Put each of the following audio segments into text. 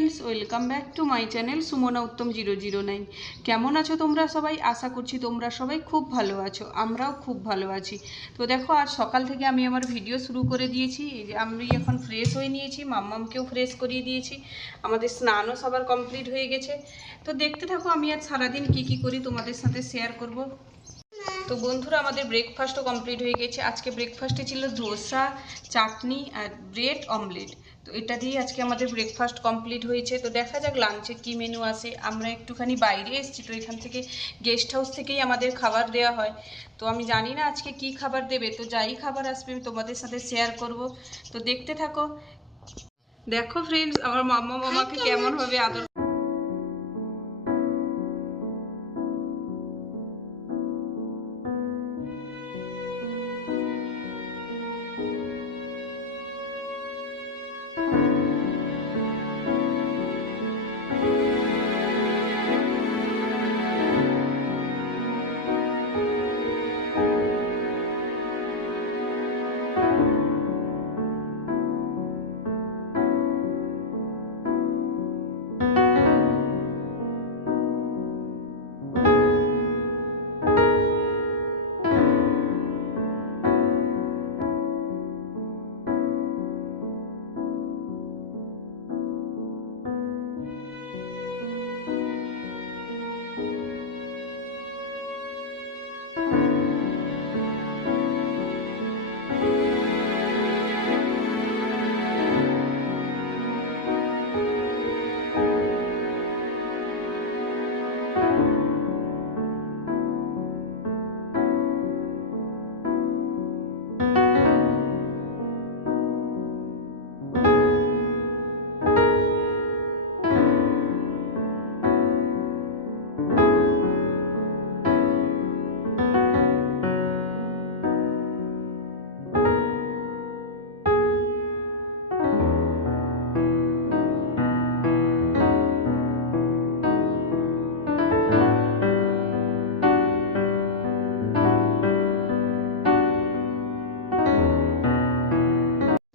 Friends, welcome back to my channel Sumana Uttam 009। কেমন আছো তোমরা সবাই? আশা করছি তোমরা সবাই খুব ভালো আছো, আমরাও খুব ভালো আছি। তো দেখো, আজ সকাল থেকে আমি আমার ভিডিও শুরু করে দিয়েছি। এই যে আমি এখন ফ্রেশ হয়ে নিয়েছি, মাম্মামকেও ফ্রেশ করিয়ে দিয়েছি, আমাদের স্নানও সবার কমপ্লিট হয়ে গেছে। তো দেখতে থাকো আমি আজ সারাদিন কি করি তোমাদের সাথে শেয়ার করব। তো বন্ধুরা, আমাদের ব্রেকফাস্টও কমপ্লিট হয়ে গেছে। আজকে ব্রেকফাস্টে ছিল ধোসা, চাটনি আর ব্রেড অমলেট। তো এটা দিয়ে আজকে আমাদের ব্রেকফাস্ট কমপ্লিট হয়েছে। তো দেখা যাক লাঞ্চে কি মেনু আসে। আমরা একটুখানি বাইরে এসেছি, তো এখান থেকে গেস্ট হাউস থেকেই আমাদের খাবার দেওয়া হয়। তো আমি জানি না আজকে কি খাবার দেবে, তো যাই খাবার আসবে আমি তোমাদের সাথে শেয়ার করব। তো দেখতে থাকো। দেখো ফ্রেন্ডস, আমার মাম্মা মামাকে কেমনভাবে আদর।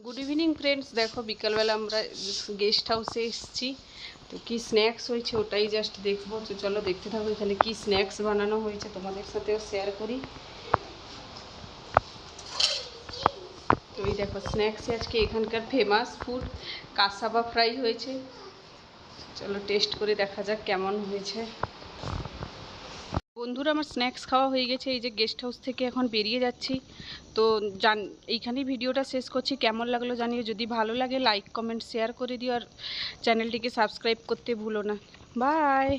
Good evening friends. দেখো, বিকালবেলা আমরা গেস্ট হাউসে এসেছি। তো কী স্ন্যাক্স হয়েছে ওটাই জাস্ট দেখবো। তো চলো দেখতে থাকো এখানে কি স্ন্যাক্স বানানো হয়েছে, তোমাদের সাথেও শেয়ার করি। তো এই দেখো, স্ন্যাক্সে আজকে এখানকার ফেমাস ফুড কাসাবা ফ্রাই হয়েছে। চলো টেস্ট করে দেখা যাক কেমন হয়েছে। বন্ধুরা, আমার স্ন্যাক্স খাওয়া হয়ে গেছে। এই যে গেস্ট হাউস থেকে এখন বেরিয়ে যাচ্ছি। তো এইখানেই ভিডিওটা শেষ করছি। কেমন লাগলো জানিও, যদি ভালো লাগে লাইক কমেন্ট শেয়ার করে দিও, আর চ্যানেলটিকে সাবস্ক্রাইব করতে ভুলো না। বাই।